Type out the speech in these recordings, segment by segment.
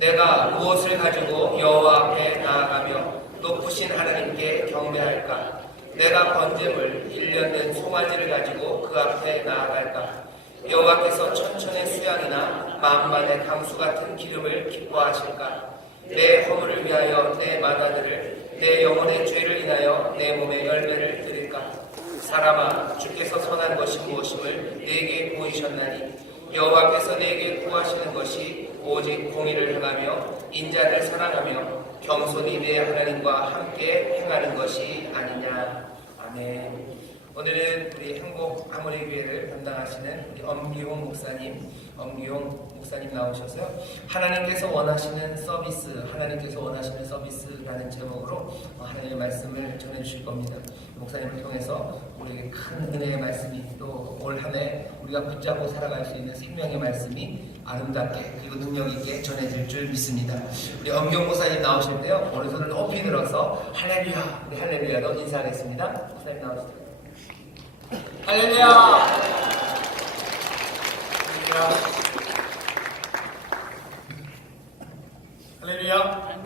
내가 무엇을 가지고 여호와 앞에 나아가며 높으신 하나님께 경배할까? 내가 번제물 1년 된 송아지를 가지고 그 앞에 나아갈까? 여호와께서 천천의 수양이나 만반의 강수 같은 기름을 기뻐하실까? 내 허물을 위하여 내 마다들을, 내 영혼의 죄를 인하여 내 몸의 열매를 드릴까? 사람아, 주께서 선한 것이 무엇임을 내게 보이셨나니 여호와께서 내게 구하시는 것이 오직 공의를 행하며 인자를 사랑하며 겸손히 내 하나님과 함께 행하는 것이 아니냐. 아멘. 오늘은 우리 행복 하모니 교회를 담당하시는 우리 엄기용 목사님 나오셔서요. 하나님께서 원하시는 서비스, 하나님께서 원하시는 서비스라는 제목으로 하나님의 말씀을 전해주실 겁니다. 목사님을 통해서 우리에게 큰 은혜의 말씀이 또 올 한 해 우리가 붙잡고 살아갈 수 있는 생명의 말씀이 아름답게 그리고 능력 있게 전해질 줄 믿습니다. 우리 엄기용 목사님 나오실 때요. 오른손을 높이 들어서 할렐루야, 우리 할렐루야로 인사하겠습니다. 목사님 나오시죠. 할렐루야! 할렐루야!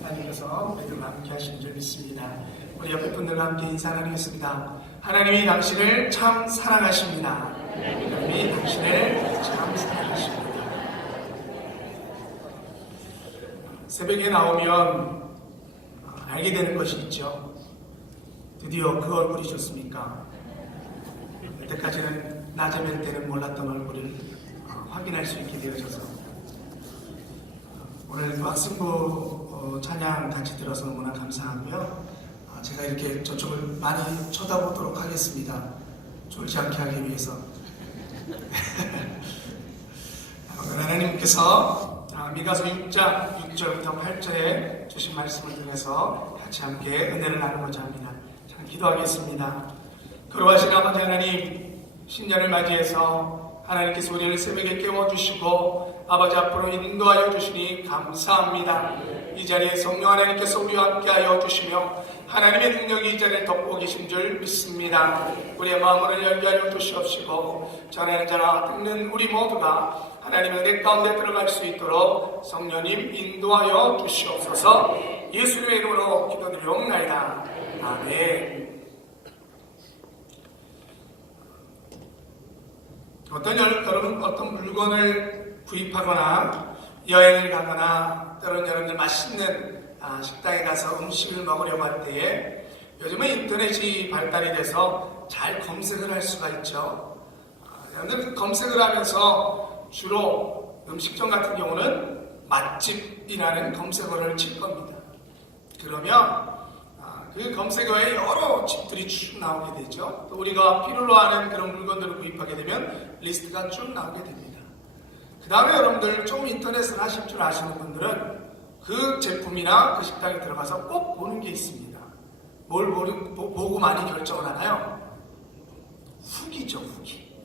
하나님께서 우리들과 함께 하시는 줄 믿습니다. 우리 옆에 분들과 함께 인사 나누겠습니다. 하나님이 당신을 참 사랑하십니다. 하나님이 당신을 참 사랑하십니다. 새벽에 나오면 알게 되는 것이 있죠. 드디어 그 얼굴이 좋습니까? 여태까지는 낮에 뵐 때는 몰랐던 얼굴을 확인할 수 있게 되어져서 오늘 학생부 찬양 같이 들어서 너무나 감사하고요. 제가 이렇게 저쪽을 많이 쳐다보도록 하겠습니다. 졸지 않게 하기 위해서. 하나님께서 미가서 6장 6절부터 8절에 주신 말씀을 통해서 같이 함께 은혜를 나누고자 합니다. 기도하겠습니다. 거룩하신 아버지 하나님, 신년을 맞이해서 하나님께서 우리를 새벽에 깨워주시고 아버지 앞으로 인도하여 주시니 감사합니다. 이 자리에 성령 하나님께서 우리와 함께하여 주시며 하나님의 능력이 이 자리에 덮고 계신 줄 믿습니다. 우리의 마음을 열게 하여 주시옵시고 전하는 자나 듣는 우리 모두가 하나님의 은혜 가운데 들어갈 수 있도록 성령님 인도하여 주시옵소서. 예수님의 이름으로 기도드리옵나이다. 아멘. 여러분 어떤 물건을 구입하거나 여행을 가거나 때로는 여러분들 맛있는 식당에 가서 음식을 먹으려고 할 때에 요즘은 인터넷이 발달이 돼서 잘 검색을 할 수가 있죠. 여러분들 검색을 하면서 주로 음식점 같은 경우는 맛집이라는 검색어를 칠 겁니다. 그러면 그 검색어에 여러 집들이 쭉 나오게 되죠. 또 우리가 필요로 하는 그런 물건들을 구입하게 되면 리스트가 쭉 나오게 됩니다. 그 다음에 여러분들 좀 인터넷을 하실 줄 아시는 분들은 그 제품이나 그 식당에 들어가서 꼭 보는 게 있습니다. 뭘 보고 많이 결정을 하나요? 후기죠, 후기.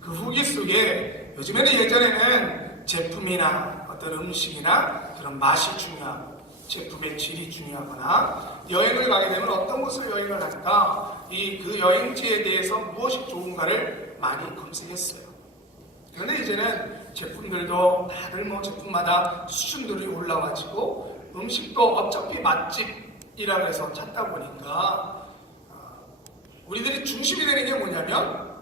그 후기 속에 요즘에는 예전에는 제품이나 어떤 음식이나 그런 맛이 중요하고 제품의 질이 중요하거나 여행을 가게 되면 어떤 곳을 여행을 할까 그 여행지에 대해서 무엇이 좋은가를 많이 검색했어요. 그런데 이제는 제품들도 다들 제품마다 수준들이 올라가지고 음식도 어차피 맛집이라고 해서 찾다 보니까 우리들이 중심이 되는 게 뭐냐면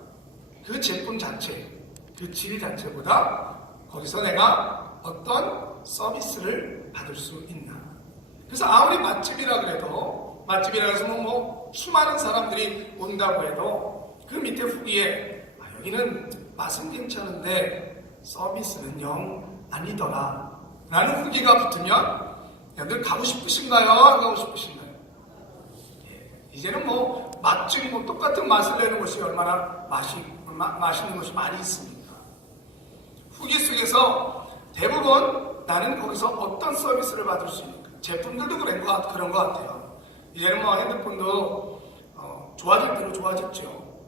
그 제품 자체, 그 질 자체보다 거기서 내가 어떤 서비스를 받을 수 있나. 그래서 아무리 맛집이라 그래도 맛집이라 해서 수많은 사람들이 온다고 해도 그 밑에 후기에 여기는 맛은 괜찮은데 서비스는 영 아니더라 라는 후기가 붙으면 여러분들 가고 싶으신가요? 안 가고 싶으신가요? 이제는 맛집 똑같은 맛을 내는 곳이 얼마나 맛있는 곳이 많이 있습니까? 후기 속에서 대부분 나는 거기서 어떤 서비스를 받을 수 있는가. 제품들도 그런 것 같아요. 이제는 핸드폰도 좋아질 대로 좋아졌죠.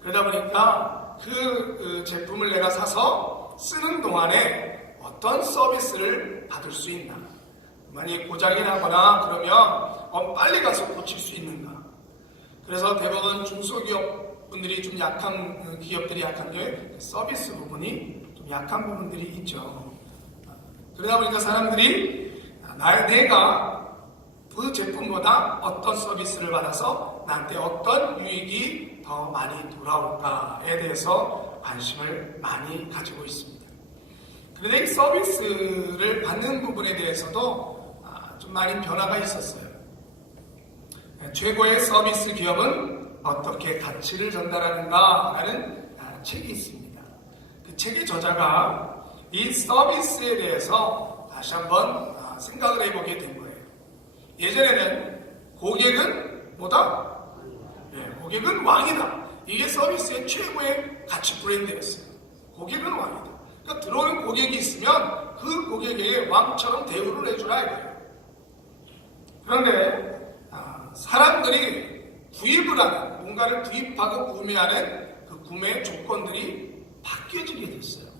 그러다 보니까 그 제품을 내가 사서 쓰는 동안에 어떤 서비스를 받을 수 있나. 만약에 고장이 나거나 그러면 빨리 가서 고칠 수 있는가. 그래서 대부분 중소기업 분들이 좀 기업들이 약한 게 서비스 부분이 좀 약한 부분들이 있죠. 그러다 보니까 사람들이 내가 그 제품보다 어떤 서비스를 받아서 나한테 어떤 유익이 더 많이 돌아올까에 대해서 관심을 많이 가지고 있습니다. 그런데 이 서비스를 받는 부분에 대해서도 좀 많이 변화가 있었어요. 최고의 서비스 기업은 어떻게 가치를 전달하는가라는 책이 있습니다. 그 책의 저자가 이 서비스에 대해서 다시 한번 생각을 해보게 된 거예요. 예전에는 고객은 뭐다? 고객은 왕이다. 이게 서비스의 최고의 가치 브랜드였어요. 고객은 왕이다. 그러니까 들어오는 고객이 있으면 그 고객에게 왕처럼 대우를 해주라 이거예요. 그런데 사람들이 구입을 하는, 뭔가를 구입하고 구매하는 그 구매 조건들이 바뀌어지게 됐어요.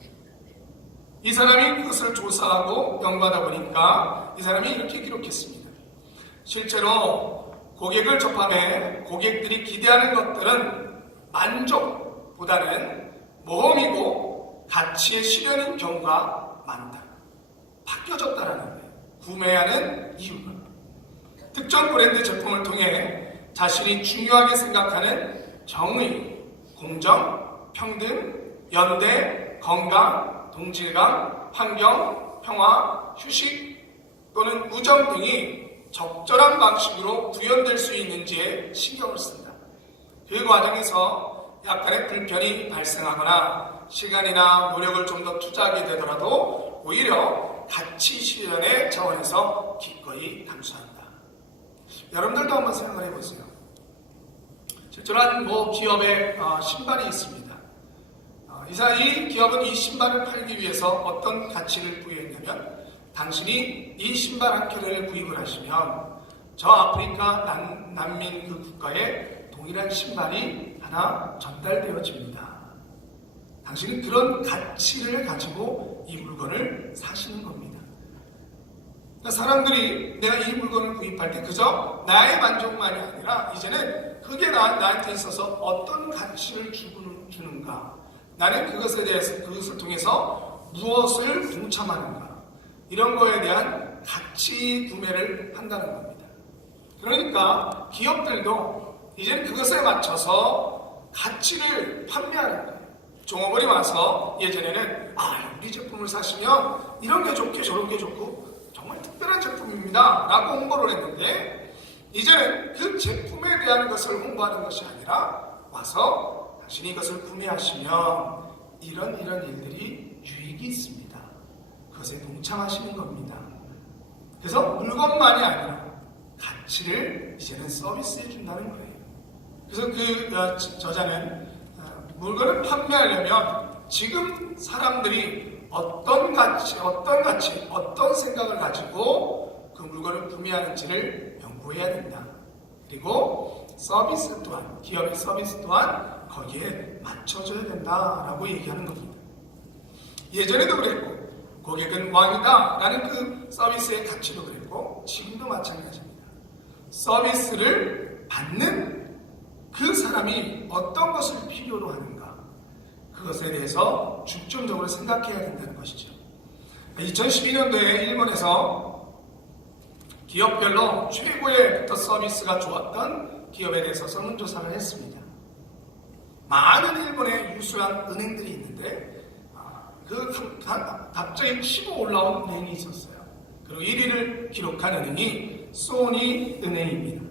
이 사람이 그것을 조사하고 연구하다 보니까 이 사람이 이렇게 기록했습니다. 실제로 고객을 접함에 고객들이 기대하는 것들은 만족보다는 모험이고 가치의 실현인 경우가 많다. 바뀌어졌다라는 거예요. 구매하는 이유가. 특정 브랜드 제품을 통해 자신이 중요하게 생각하는 정의, 공정, 평등, 연대, 건강, 동질감, 환경, 평화, 휴식 또는 우정 등이 적절한 방식으로 구현될 수 있는지에 신경을 쓴다. 그 과정에서 약간의 불편이 발생하거나 시간이나 노력을 좀 더 투자하게 되더라도 오히려 가치 실현의 차원에서 기꺼이 감수한다. 여러분들도 한번 생각을 해보세요. 실제로 한 기업에 신발이 있습니다. 이 기업은 이 신발을 팔기 위해서 어떤 가치를 부여했냐면 당신이 이 신발 한 켤레를 구입을 하시면 저 아프리카 난민 그 국가에 동일한 신발이 하나 전달되어집니다. 당신은 그런 가치를 가지고 이 물건을 사시는 겁니다. 그러니까 사람들이 내가 이 물건을 구입할 때 그저 나의 만족만이 아니라 이제는 그게 나한테 있어서 어떤 가치를 주는가, 나는 그것에 대해서 그것을 통해서 무엇을 동참하는가, 이런 거에 대한 가치 구매를 한다는 겁니다. 그러니까 기업들도 이제는 그것에 맞춰서 가치를 판매하는 거예요. 종업원이 와서 예전에는 우리 제품을 사시면 이런 게 좋게 저런 게 좋고 정말 특별한 제품입니다 라고 홍보를 했는데 이제는 그 제품에 대한 것을 홍보하는 것이 아니라 와서 당신이 이것을 구매하시면 이런 일들이 유익이 있습니다. 그것에 동참하시는 겁니다. 그래서 물건만이 아니라 가치를 이제는 서비스해 준다는 거예요. 그래서 그 저자는 물건을 판매하려면 지금 사람들이 어떤 가치, 어떤 생각을 가지고 그 물건을 구매하는지를 연구해야 된다. 그리고 서비스 또한, 기업의 서비스 또한 거기에 맞춰줘야 된다라고 얘기하는 겁니다. 예전에도 그랬고, 고객은 왕이다 라는 그 서비스의 가치도 그랬고, 지금도 마찬가지입니다. 서비스를 받는 그 사람이 어떤 것을 필요로 하는가, 그것에 대해서 중점적으로 생각해야 된다는 것이죠. 2012년도에 일본에서 기업별로 최고의 서비스가 좋았던 기업에 대해서 설문조사를 했습니다. 많은 일본의 유수한 은행들이 있는데 갑자기 치고 올라온 은행이 있었어요. 그리고 1위를 기록한 은행이 소니 은행입니다.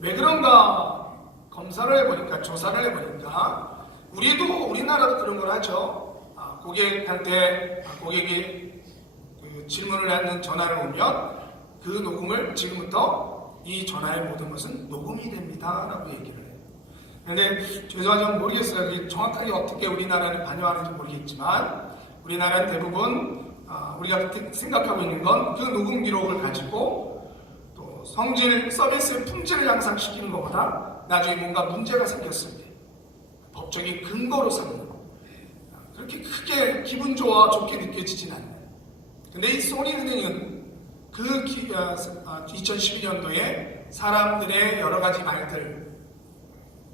왜 그런가 검사를 해보니까, 조사를 해보니까 우리나라도 그런 걸 하죠. 고객한테 고객이 그 질문을 하는 전화를 오면 그 녹음을 지금부터 이 전화의 모든 것은 녹음이 됩니다 라고 얘기를 해요. 그런데 죄송하지만 모르겠어요. 정확하게 어떻게 우리나라는 반영하는지 모르겠지만 우리나라는 대부분 우리가 생각하고 있는 건 그 녹음 기록을 가지고 또 성질, 서비스의 품질을 향상시키는 것보다 나중에 뭔가 문제가 생겼을 때 법적인 근거로 삼는 거, 그렇게 크게 기분 좋게 느껴지진 않아요. 근데 이 소니은행은 그 2012년도에 사람들의 여러 가지 말들,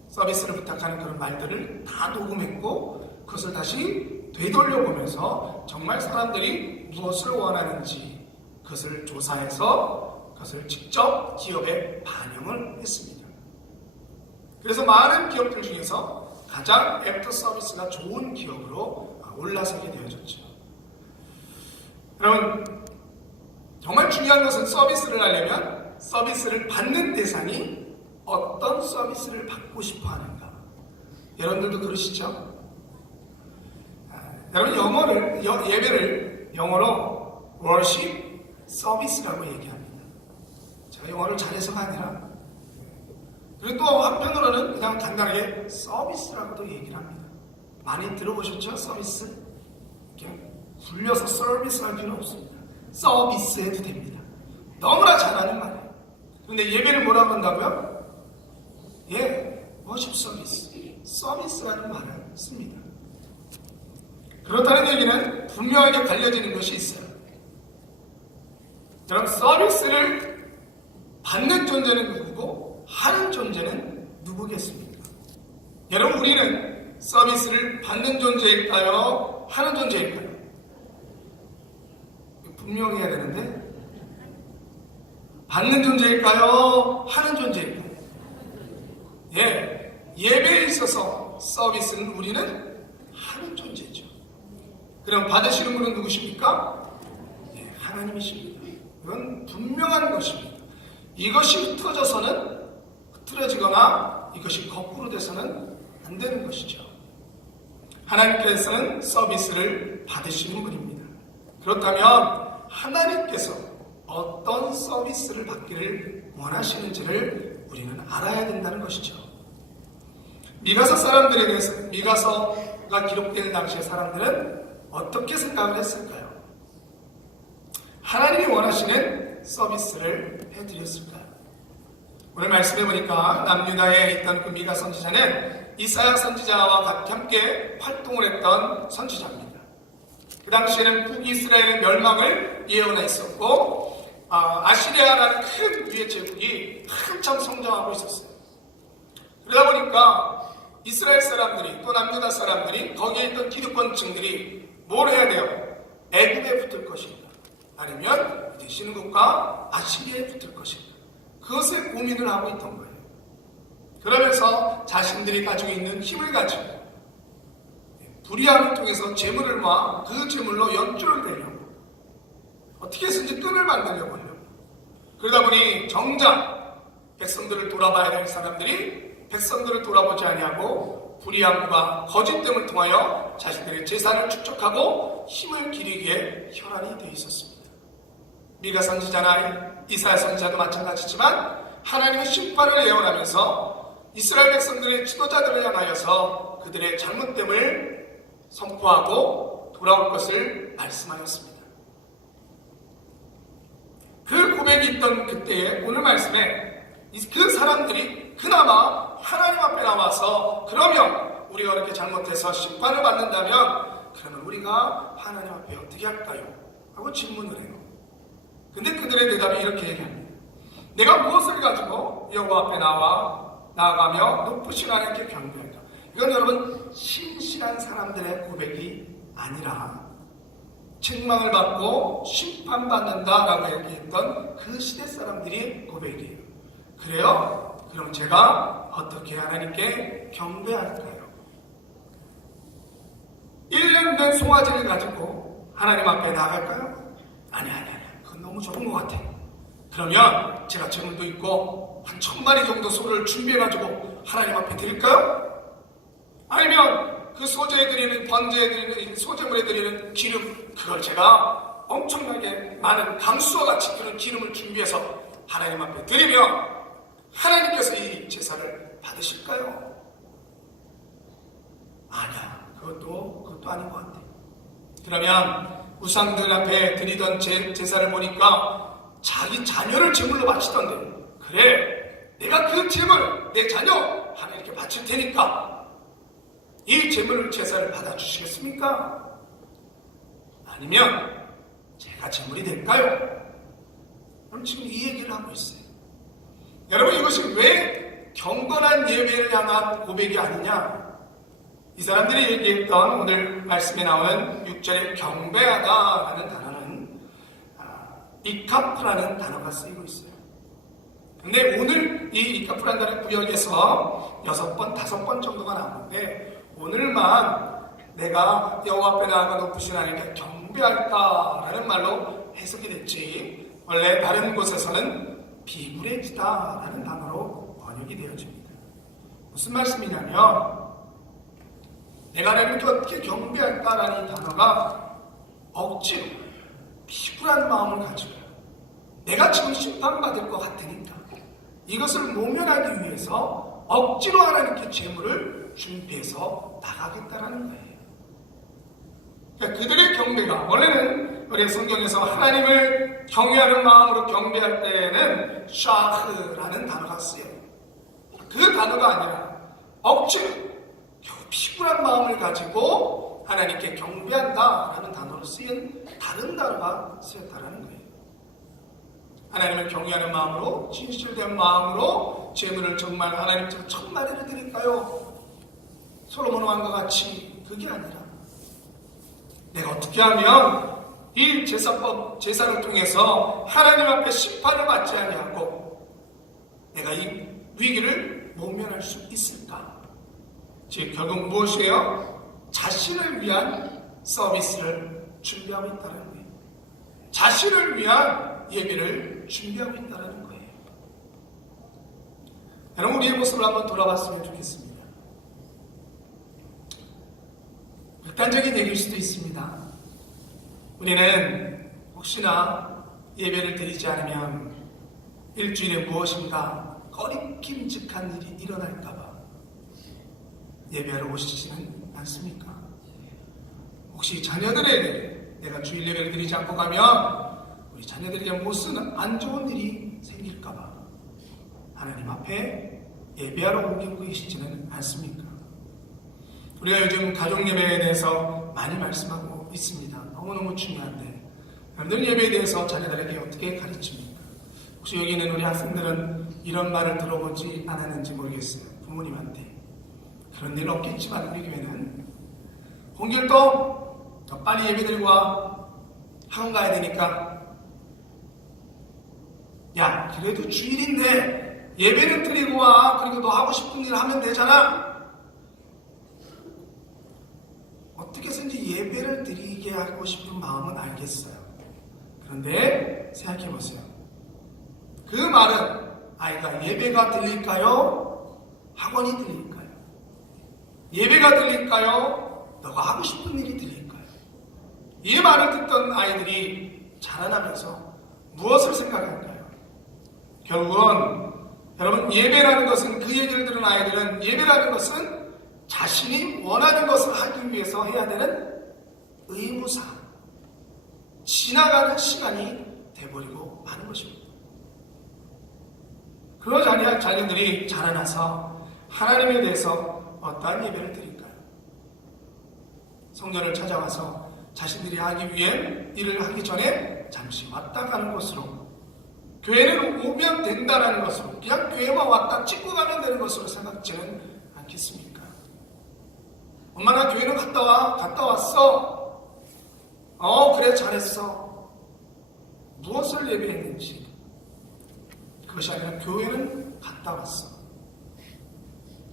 서비스를 부탁하는 그런 말들을 다 녹음했고 그것을 다시 되돌려보면서 정말 사람들이 무엇을 원하는지 그것을 조사해서 그것을 직접 기업에 반영을 했습니다. 그래서 많은 기업들 중에서 가장 애프터 서비스가 좋은 기업으로 올라서게 되어졌죠. 여러분, 정말 중요한 것은 서비스를 하려면 서비스를 받는 대상이 어떤 서비스를 받고 싶어 하는가. 여러분들도 그러시죠? 여러분, 예배를 영어로 worship 서비스라고 얘기합니다. 제가 영어를 잘해서가 아니라, 그리고 또 한편으로는 그냥 간단하게 서비스라고도 얘기를 합니다. 많이 들어보셨죠? 서비스? 이렇게 굴려서 서비스 할 필요 없습니다. 서비스 해도 됩니다. 너무나 잘하는 말이에요. 그런데 예배를 뭐라고 한다고요? 워십 서비스. 서비스라는 말을 씁니다. 그렇다는 얘기는 분명하게 갈려지는 것이 있어요. 여러분, 서비스를 받는 존재는 누구고 하는 존재는 누구겠습니까? 여러분, 우리는 서비스를 받는 존재일까요? 하는 존재일까요? 분명해야 되는데, 받는 존재일까요? 하는 존재일까요? 예배에 있어서 서비스는 우리는 하는 존재죠. 그럼 받으시는 분은 누구십니까? 하나님이십니다. 이건 분명한 것입니다. 이것이 흐트러지거나 이것이 거꾸로 돼서는 안 되는 것이죠. 하나님께서는 서비스를 받으시는 분입니다. 그렇다면 하나님께서 어떤 서비스를 받기를 원하시는지를 우리는 알아야 된다는 것이죠. 미가서 사람들에 대해서, 미가서가 기록되는 당시의 사람들은 어떻게 생각을 했을까요? 하나님이 원하시는 서비스를 해드렸을까요? 오늘 말씀해 보니까 남유다에 있던 그 미가 선지자는 이사야 선지자와 같이 함께 활동을 했던 선지자입니다. 그 당시에는 북이스라엘의 멸망을 예언했었고 아시리아라는 큰 위의 제국이 한참 성장하고 있었어요. 그러다 보니까 이스라엘 사람들이 또 남유다 사람들이 거기에 있던 기득권층들이 뭘 해야 돼요? 애굽에 붙을 것인가? 아니면 되시는 국가 아시리아에 붙을 것인가? 그것에 고민을 하고 있던 거예요. 그러면서 자신들이 가지고 있는 힘을 가지고 불의함을 통해서 재물을 모아 그 재물로 연주를 내려고 어떻게 해서든지 끈을 만들려고 해요. 그러다 보니 정작 백성들을 돌아봐야 될 사람들이 백성들을 돌아보지 아니하고 불의함과 거짓됨을 통하여 자신들의 재산을 축적하고 힘을 기리기에 혈안이 되어 있었습니다. 미가 선지자나 이사야 선지자도 마찬가지지만 하나님의 심판을 예언하면서 이스라엘 백성들의 지도자들을 향하여서 그들의 잘못됨을 선포하고 돌아올 것을 말씀하였습니다. 그 고백이 있던 그때에 오늘 말씀에 그 사람들이 그나마 하나님 앞에 나와서 그러면 우리가 그렇게 잘못해서 심판을 받는다면 그러면 우리가 하나님 앞에 어떻게 할까요? 하고 질문을 해요. 근데 그들의 대답이 이렇게 얘기합니다. 내가 무엇을 가지고 여호와 앞에 나아가며 높으신 하나님께 경배할까? 이건 여러분 신실한 사람들의 고백이 아니라 책망을 받고 심판받는다라고 얘기했던 그 시대 사람들이 고백이에요. 그래요? 그럼 제가 어떻게 하나님께 경배할까요? 1년 된 송아지를 가지고 하나님 앞에 나갈까요? 아니. 그건 너무 좋은 것 같아. 그러면 제가 재물도 있고 한 1000마리 정도 소를 준비해가지고 하나님 앞에 드릴까요? 아니면 그 소재에 드리는, 번제에 드리는, 소재물에 드리는 기름, 그걸 제가 엄청나게 많은 강수와 같이 그런 기름을 준비해서 하나님 앞에 드리면 하나님께서 이 제사를 받으실까요? 아니야. 그것도 아닌 것 같아. 그러면 우상들 앞에 드리던 제사를 보니까 자기 자녀를 제물로 바치던데, 그래, 내가 그 제물, 내 자녀 하나님께 바칠 테니까 이 제물을 제사를 받아주시겠습니까? 아니면 제가 제물이 될까요? 그럼 지금 이 얘기를 하고 있어요. 여러분, 이것이 왜 경건한 예배를 향한 고백이 아니냐? 이 사람들이 얘기했던 오늘 말씀에 나오는 6절에 경배하다라는 단어는 이카프라는 단어가 쓰이고 있어요. 근데 오늘 이 이카프라는 단어 구역에서 6번, 5번 정도가 나오는데 오늘만 내가 여호와 앞에 나아가 높으신 하나님께 경배할까라는 말로 해석이 됐지, 원래 다른 곳에서는 비구레지다라는 단어로 번역이 되어집니다. 무슨 말씀이냐면 내가 하나님께 어떻게 경배할까라는 이 단어가 억지로 비굴한 마음을 가지고 내가 지금 심판받을 것 같으니까 이것을 모면하기 위해서 억지로 하나님께 재물을 준비해서 나가겠다라는 거예요. 그러니까 그들의 경배가, 원래는 우리 성경에서 하나님을 경외하는 마음으로 경배할 때에는 샤흐라는 단어가 쓰여요. 그 단어가 아니라 억지로 겨우 피곤한 마음을 가지고 하나님께 경배한다라는 단어로 쓰인 다른 단어가 쓰였다라는 거예요. 하나님을 경외하는 마음으로, 진실된 마음으로 재물을 정말 하나님 제가 1000마리를 드릴까요? 솔로몬 왕과 같이, 그게 아니라 내가 어떻게 하면 이 제사를 통해서 하나님 앞에 심판을 받지 아니하고 내가 이 위기를 모면할 수 있을까? 즉 결국 무엇이에요? 자신을 위한 서비스를 준비하고 있다는 거예요. 자신을 위한 예배를 준비하고 있다는 거예요. 여러분, 우리의 모습을 한번 돌아봤으면 좋겠습니다. 극단적인 얘기일 수도 있습니다. 우리는 혹시나 예배를 드리지 않으면 일주일에 무엇인가 꺼리낌직한 일이 일어날까봐 예배하러 오시지는 않습니까? 혹시 자녀들에게 내가 주일 예배를 드리지 않고 가면 우리 자녀들에게 무슨 안 좋은 일이 생길까봐 하나님 앞에 예배하러 오고 계시지는 않습니까? 우리가 요즘 가족 예배에 대해서 많이 말씀하고 있습니다. 너무너무 중요한데 여러분들 예배에 대해서 자녀들에게 어떻게 가르칩니까? 혹시 여기 있는 우리 학생들은 이런 말을 들어보지 않았는지 모르겠어요. 부모님한테. 그런 일 없겠지만 우리 교회는 홍길동 너 빨리 예배 드리고 와. 학원 가야 되니까. 야, 그래도 주일인데 예배는 드리고 와. 그리고 너 하고 싶은 일 하면 되잖아. 어떻게 해서든지 예배를 드리게 하고 싶은 마음은 알겠어요. 그런데 생각해 보세요. 그 말은 아이가 예배가 들릴까요? 학원이 들릴까요? 예배가 들릴까요? 너가 하고 싶은 일이 들릴까요? 이 말을 듣던 아이들이 자라나면서 무엇을 생각할까요? 결국은 여러분, 예배라는 것은, 그 얘기를 들은 아이들은 예배라는 것은 자신이 원하는 것을 하기 위해서 해야 되는 의무사, 지나가는 시간이 돼버리고 마는 것입니다. 그런 자녀들이 자라나서 하나님에 대해서 어떠한 예배를 드릴까요? 성전을 찾아와서 자신들이 하기 위해 일을 하기 전에 잠시 왔다 가는 것으로, 교회는 오면 된다는 것으로, 그냥 교회만 왔다 찍고 가면 되는 것으로 생각지는 않겠습니까? 엄마, 나 교회는 갔다 왔어. 그래, 잘했어. 무엇을 예배했는지, 그것이 아니라 교회는 갔다 왔어.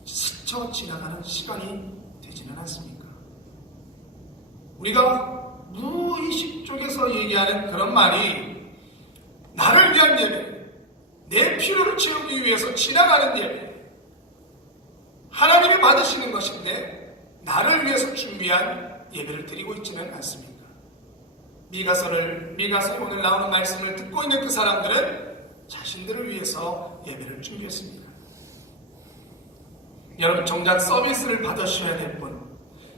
스쳐 지나가는 시간이 되지는 않습니까? 우리가 무의식 쪽에서 얘기하는 그런 말이 나를 위한 예배, 내 필요를 채우기 위해서 지나가는 예배, 하나님이 받으시는 것인데 나를 위해서 준비한 예배를 드리고 있지는 않습니다. 미가서에 오늘 나오는 말씀을 듣고 있는 그 사람들은 자신들을 위해서 예배를 준비했습니다. 여러분, 정작 서비스를 받으셔야 될 분,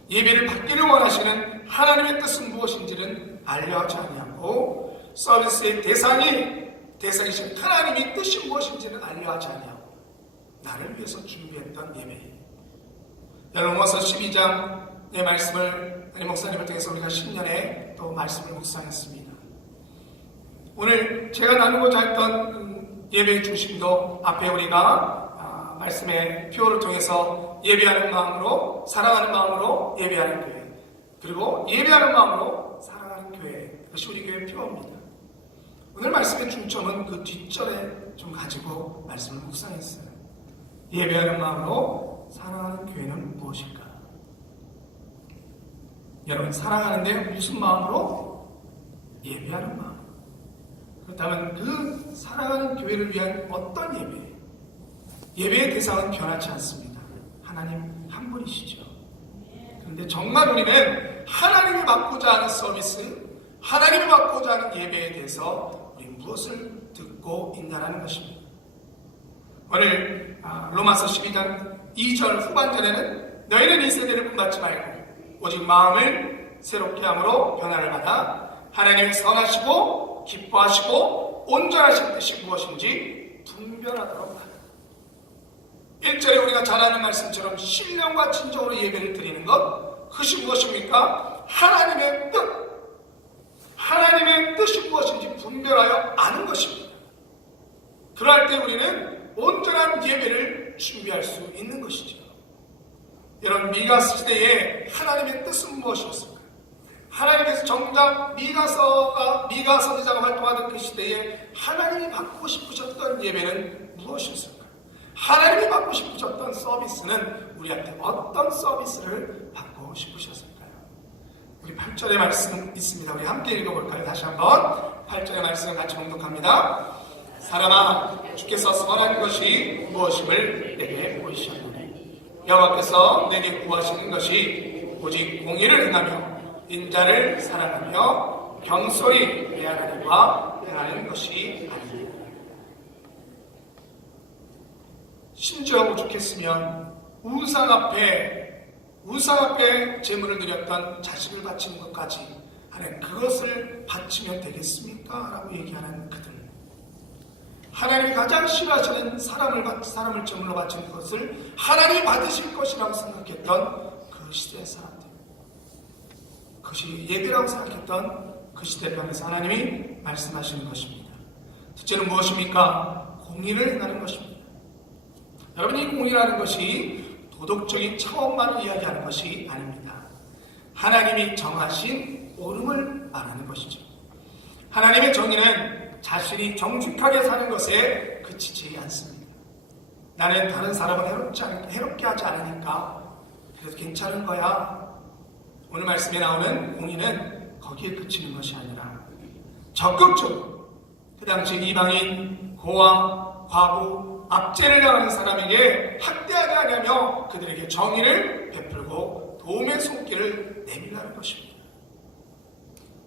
예배를 받기를 원하시는 하나님의 뜻은 무엇인지는 알려하지 아니하고, 서비스의 대상이신 하나님의 뜻이 무엇인지는 알려하지 아니하고 나를 위해서 준비했던 예배예요. 열왕서 12장의 말씀을 목사님을 통해서 우리가 10년에 또 말씀을 묵상했습니다. 오늘 제가 나누고자 했던 예배의 중심도 앞에 우리가 말씀의 표를 통해서 예배하는 마음으로, 사랑하는 마음으로 예배하는 교회, 그리고 예배하는 마음으로 사랑하는 교회, 그것이 우리 교회의 표입니다. 오늘 말씀의 중점은 그 뒷절에 좀 가지고 말씀을 묵상했어요. 예배하는 마음으로 사랑하는 교회는 무엇일까? 여러분, 사랑하는데 무슨 마음으로? 예배하는 마음. 그렇다면 그 사랑하는 교회를 위한 어떤 예배? 예배의 대상은 변하지 않습니다. 하나님 한 분이시죠. 그런데 정말 우리는 하나님이 받고자 하는 서비스, 하나님이 받고자 하는 예배에 대해서 우리 무엇을 듣고 있냐라는 것입니다. 오늘 로마서 12장 2절 후반절에는 너희는 이 세대를 본받지 말고 오직 마음을 새롭게 함으로 변화를 받아 하나님의 선하시고 기뻐하시고 온전하신 뜻이 무엇인지 분별하도록 하라. 1절에 우리가 잘 아는 말씀처럼 신령과 진정으로 예배를 드리는 것, 그것이 무엇입니까? 하나님의 뜻, 하나님의 뜻이 무엇인지 분별하여 아는 것입니다. 그럴 때 우리는 온전한 예배를 준비할 수 있는 것이죠. 여러분, 미가 시대에 하나님의 뜻은 무엇이었을까요? 하나님께서 정작 미가 선지자가 활동하던 그 시대에 하나님이 받고 싶으셨던 예배는 무엇이었을까요? 하나님이 받고 싶으셨던 서비스는 우리한테 어떤 서비스를 받고 싶으셨을까요? 우리 8절의 말씀 있습니다. 우리 함께 읽어볼까요? 다시 한번 8절의 말씀을 같이 봉독합니다. 사람아, 주께서 선한 것이 무엇임을 내게 보이시옵소서. 여호와께서 내게 구하시는 것이 오직 공의를 행하며 인자를 사랑하며 경솔히 내 하나님과 행하는 것이 아닙니다. 심지어 오죽했으면 우상 앞에 제물을 드렸던 자식을 바치는 것까지 하는 그것을 바치면 되겠습니까? 라고 얘기하는 그들. 하나님이 가장 싫어하시는 사람을 제물로 바치는 것을 하나님이 받으실 것이라고 생각했던 그 시대의 사람들, 그것이 예배라고 생각했던 그 시대편에서 하나님이 말씀하시는 것입니다. 둘째는 무엇입니까? 공의를 행하는 것입니다. 여러분, 이 공의라는 것이 도덕적인 차원만을 이야기하는 것이 아닙니다. 하나님이 정하신 옳음을 말하는 것이죠. 하나님의 정의는 자신이 정직하게 사는 것에 그치지 않습니다. 나는 다른 사람을 해롭게 하지 않으니까 그래도 괜찮은 거야. 오늘 말씀에 나오는 공의는 거기에 그치는 것이 아니라 적극적으로 그 당시 이방인, 고아, 과부, 압제를 당하는 사람에게 학대하지 않으며 그들에게 정의를 베풀고 도움의 손길을 내밀라는 것입니다.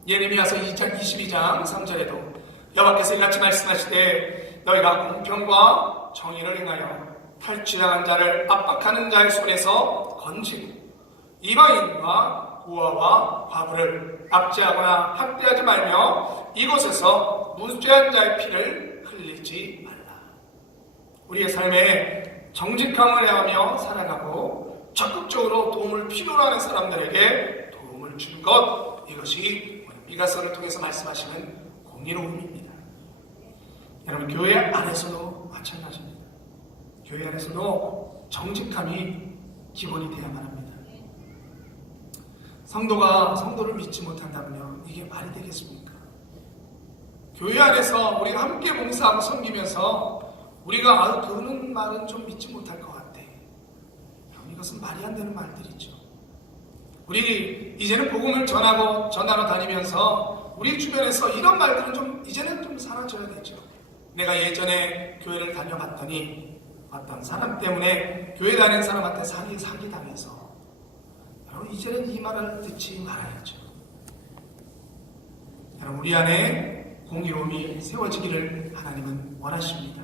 예레미야서 22장 3절에도 여호와께서 이같이 말씀하시되 너희가 공평과 정의를 행하여 탈취당한 자를 압박하는 자의 손에서 건지고 이방인과 고아와 과부를 압제하거나 학대하지 말며 이곳에서 무죄한 자의 피를 흘리지 말라. 우리의 삶에 정직함을 행하며 살아가고 적극적으로 도움을 필요로 하는 사람들에게 도움을 준 것, 이것이 미가서를 통해서 말씀하시는 공의로움입니다. 여러분, 교회 안에서도 마찬가지입니다. 교회 안에서도 정직함이 기본이 되어야만 합니다. 성도가 성도를 믿지 못한다면요, 이게 말이 되겠습니까? 교회 안에서 우리가 함께 봉사하고 섬기면서 우리가 그런 말은 좀 믿지 못할 것 같아. 이것은 말이 안 되는 말들이죠. 우리 이제는 복음을 전하러 다니면서 우리 주변에서 이런 말들은 좀 이제는 좀 사라져야 되죠. 내가 예전에 교회를 다녀봤더니 어떤 사람 때문에 교회 다니는 사람한테 사기당해서 여러분, 이제는 이 말을 듣지 말아야죠. 여러분, 우리 안에 공의로움이 세워지기를 하나님은 원하십니다.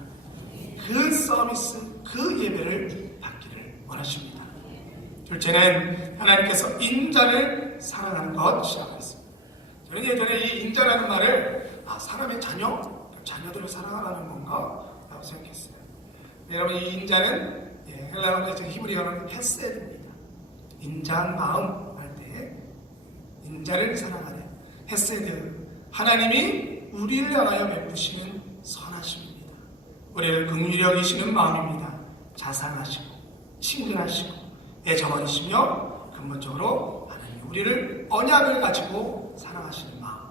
그 서비스, 그 예배를 받기를 원하십니다. 둘째는 하나님께서 인자를 사랑하는 것이라고 했습니다. 저는 예전에 이 인자라는 말을 사람의 자녀들을 사랑하라는 건가? 라고 생각했어요. 여러분, 이 인자는 헬라어로 히브리어는 헤세드입니다. 인자한 마음 할 때 인자를 사랑하는 헤세드, 하나님이 우리를 향하여 베푸시는 선하심입니다. 우리를 긍휼히 여기시는 마음입니다. 자상하시고 친근하시고 애정어리시며 근본적으로 하나님 우리를 언약을 가지고 사랑하시는 마음,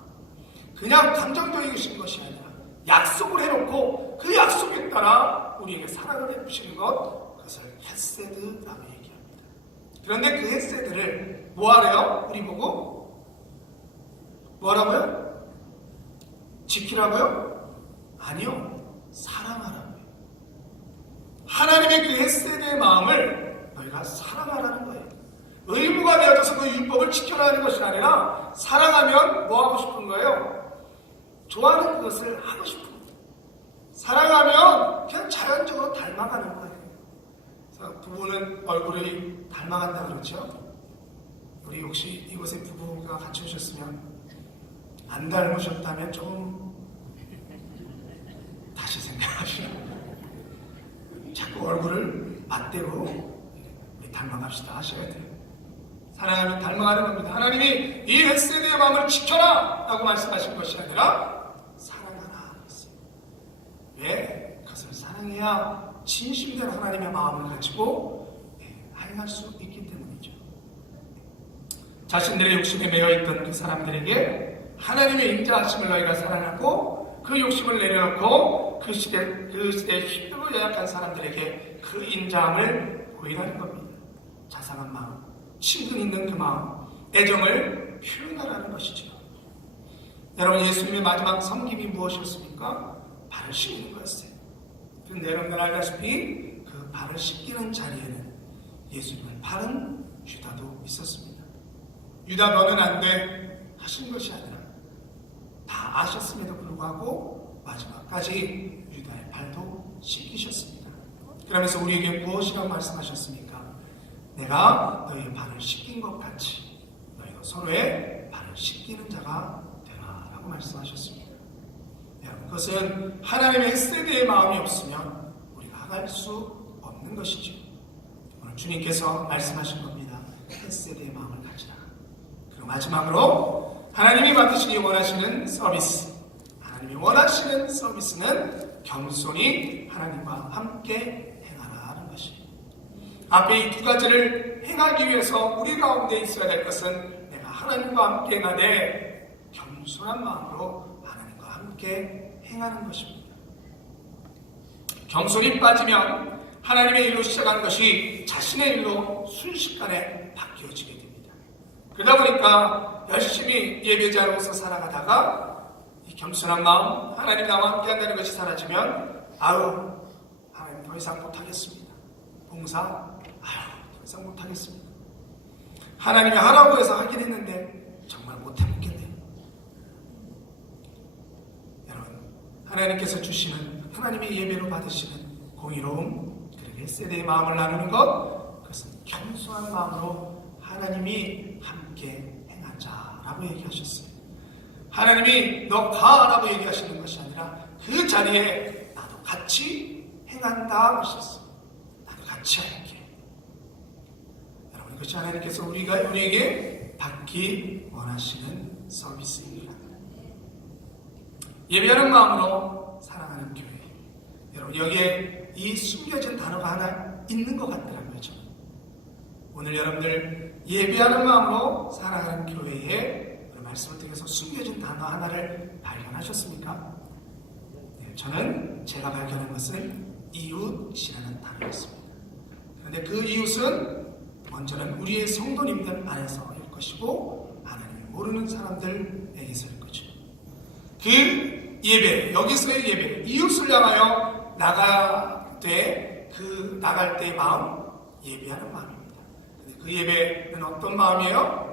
그냥 감정적이신 것이 아니라 약속을 해놓고 그 약속에 따라 우리에게 사랑을 베푸시는 것, 그것을 헤세드라고 얘기합니다. 그런데 그 헤세드를 뭐하래요? 우리 보고 뭐하라고요? 지키라고요? 아니요, 사랑하라고요. 하나님의 그 헤세드의 마음을 너희가 사랑하라는 거예요. 의무가 되어져서 그 율법을 지켜라 하는 것이 아니라 사랑하면 뭐 하고 싶은 거예요? 좋아하는 그것을 하고 싶은 거예요. 사랑하면 그냥 자연적으로 닮아가는 거예요. 그래서 부부는 얼굴이 닮아간다 그러죠. 우리 혹시 이곳에 부부가 같이 오셨으면 안 닮으셨다면 조금 다시 생각하시고 자꾸 얼굴을 맞대고 우리 닮아갑시다 하셔야 돼요. 사랑하면 닮아가는 겁니다. 하나님이 이 헤세드의 마음을 지켜라 라고 말씀하신 것이 아니라 사랑하라 했어요. 왜? 그것을 사랑해야 진심된 하나님의 마음을 가지고 행할 수 있기 때문이죠. 자신들의 욕심에 매여있던 그 사람들에게 하나님의 인자하심을 너희가 사랑하고 그 욕심을 내려놓고 그 시대에 힘들고 연약한 사람들에게 그 인자함을 보이라는 겁니다. 자상한 마음, 친근 있는 그 마음, 애정을 표현하라는 것이죠. 여러분, 예수님의 마지막 섬김이 무엇이었습니까? 발을 씻는 거였어요. 그런데 여러분들 알다시피 그 발을 씻기는 자리에는 예수님을 바른 유다도 있었습니다. 유다 너는 안 돼 하신 것이 아니라 다 아셨음에도 불구하고 마지막까지 유다의 발도 씻기셨습니다. 그러면서 우리에게 무엇이라고 말씀하셨습니까? 내가 너희의 발을 씻긴 것 같이 너희도 서로의 발을 씻기는 자가 되라 라고 말씀하셨습니다. 여러분, 그것은 하나님의 헤세드의 마음이 없으면 우리가 할 수 없는 것이죠. 오늘 주님께서 말씀하신 겁니다. 헤세드의 마음을 가지라. 그리고 마지막으로 하나님이 받으시기 원하시는 서비스, 하나님이 원하시는 서비스는 겸손히 하나님과 함께 행하라는 것입니다. 앞에 이 두 가지를 행하기 위해서 우리 가운데 있어야 될 것은 내가 하나님과 함께 행하되 겸손한 마음으로 하나님과 함께 행하는 것입니다. 겸손이 빠지면 하나님의 일로 시작한 것이 자신의 일로 순식간에 바뀌어지게 됩니다. 그러다 보니까 열심히 예배자로서 살아가다가 이 겸손한 마음, 하나님 나와 함께 한다는 것이 사라지면 하나님 더 이상 못하겠습니다. 봉사 더 이상 못하겠습니다. 하나님이 하라고 해서 하긴 했는데 정말 못해먹겠네요. 여러분, 하나님께서 주시는 하나님의 예배로 받으시는 공의로움, 그리고 헤세드의 마음을 나누는 것, 그것은 겸손한 마음으로 하나님이 함께 행하자라고 얘기하셨어요. 하나님이 너 가라고 얘기하시는 것이 아니라 그 자리에 나도 같이 행한다 하셨어요. 나도 같이 할게. 여러분, 그것이 하나님께서 우리에게 받기 원하시는 서비스입니다. 예배하는 마음으로 사랑하는 교회. 여러분, 여기에 이 숨겨진 단어가 하나 있는 것 같더라고요. 오늘 여러분들 예배하는 마음으로 사랑하는 교회에 말씀을 통해서 숨겨진 단어 하나를 발견하셨습니까? 네, 저는 제가 발견한 것은 이웃이라는 단어였습니다. 그런데 그 이웃은 먼저는 우리의 성도님들 안에서일 것이고 하나님을 모르는 사람들에게서일 거죠. 그 예배, 여기서의 예배, 이웃을 향하여 나갈 때의 마음, 예배하는 마음입니다. 그 예배는 어떤 마음이에요?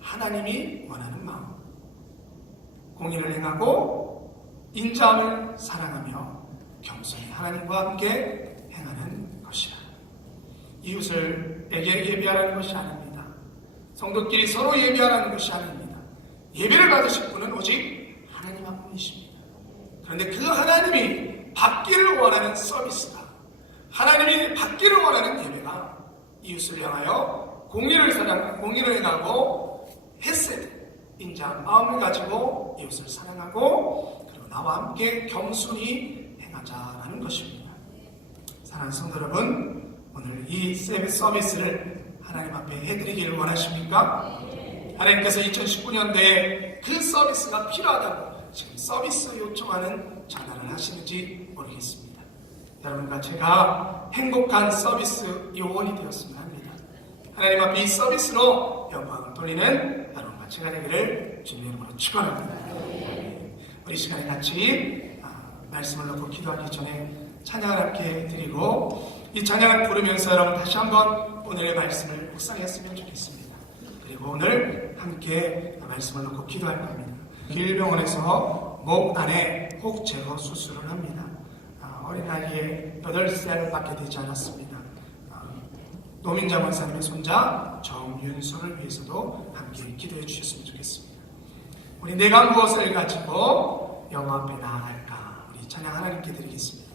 하나님이 원하는 마음. 공의를 행하고 인자함을 사랑하며 겸손히 하나님과 함께 행하는 것이라. 이웃에게 예배하라는 것이 아닙니다. 성도끼리 서로 예배하라는 것이 아닙니다. 예배를 받으실 분은 오직 하나님 한 분이십니다. 그런데 그 하나님이 받기를 원하는 서비스가, 하나님이 받기를 원하는 예배가 이웃을 향하여 공의를 행하고 헤세드, 인자한 마음을 가지고 이웃을 사랑하고 그리고 나와 함께 겸손히 행하자라는 것입니다. 사랑하는 성도 여러분, 오늘 이 서비스를 하나님 앞에 해드리기를 원하십니까? 하나님께서 2019년도에 그 서비스가 필요하다고 지금 서비스 요청하는 전화를 하시는지 모르겠습니다. 여러분과 제가 행복한 서비스 요원이 되었으면 합니다. 하나님 앞에 이 서비스로 영광을 돌리는 여러분과 제가 되기를 주님의 이름으로 축원합니다. 우리 시간에 같이 말씀을 놓고 기도하기 전에 찬양을 함께 드리고 이 찬양을 부르면서 여러분 다시 한번 오늘의 말씀을 묵상했으면 좋겠습니다. 그리고 오늘 함께 말씀을 놓고 기도할 겁니다. 길병원에서 목 안에 혹 제거 수술을 합니다. 어린 나이에 8살밖에 되지 않았습니다. 노민자 원사님의 손자 정윤서를 위해서도 함께 기도해 주셨으면 좋겠습니다. 우리 내가 무엇을 가지고 영화 앞에 나아갈까? 우리 찬양 하나님께 드리겠습니다.